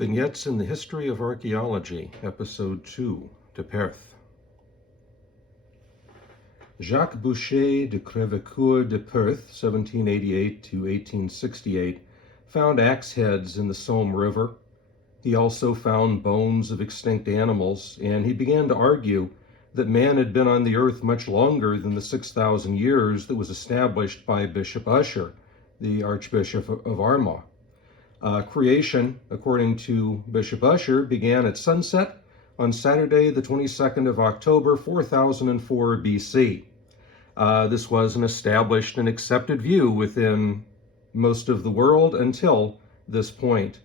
Vignettes in the History of Archaeology, Episode 2, de Perth. Jacques Boucher de Crevecoeur de Perth, 1788 to 1868, found axe heads in the Somme River. He also found bones of extinct animals, and he began to argue that man had been on the earth much longer than the 6,000 years that was established by Bishop Ussher, the Archbishop of Armagh. Creation, according to Bishop Ussher, began at sunset on Saturday, the 22nd of October, 4004 BC. This was an established and accepted view within most of the world until this point.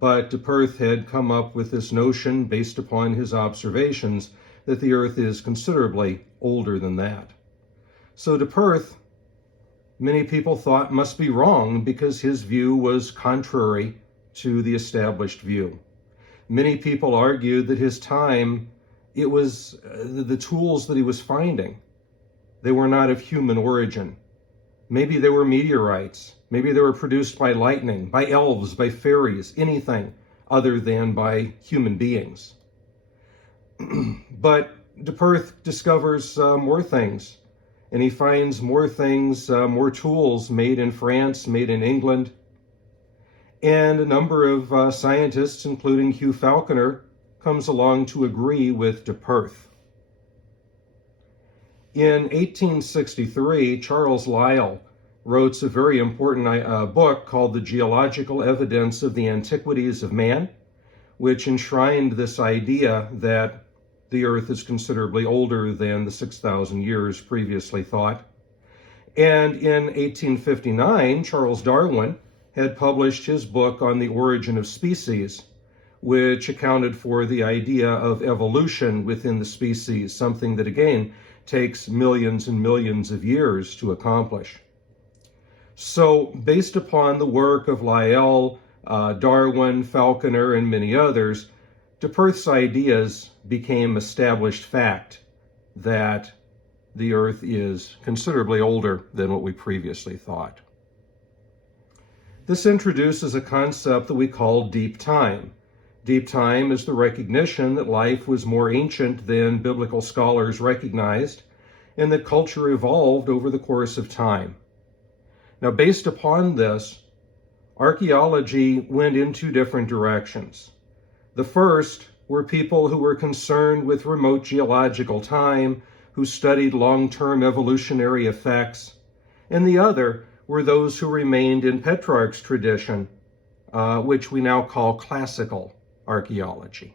But de Perth had come up with this notion based upon his observations that the earth is considerably older than that. So de Perth, many people thought, must be wrong because his view was contrary to the established view. Many people argued that his time, it was the tools that he was finding, they were not of human origin. Maybe they were meteorites. Maybe they were produced by lightning, by elves, by fairies, anything other than by human beings. But de Perth discovers more things. And he finds more things, more tools made in France, made in England. And a number of scientists, including Hugh Falconer, comes along to agree with de Perth. In 1863, Charles Lyell wrote a very important book called The Geological Evidence of the Antiquities of Man, which enshrined this idea that the earth is considerably older than the 6,000 years previously thought. And in 1859, Charles Darwin had published his book on the origin of species, which accounted for the idea of evolution within the species, something that again takes millions and millions of years to accomplish. So based upon the work of Lyell, Darwin, Falconer, and many others, de Perth's ideas became established fact that the earth is considerably older than what we previously thought. This introduces a concept that we call deep time. Deep time is the recognition that life was more ancient than biblical scholars recognized, and that culture evolved over the course of time. Now, based upon this, archaeology went in two different directions. The first were people who were concerned with remote geological time, who studied long-term evolutionary effects, and the other were those who remained in Petrarch's tradition, which we now call classical archaeology.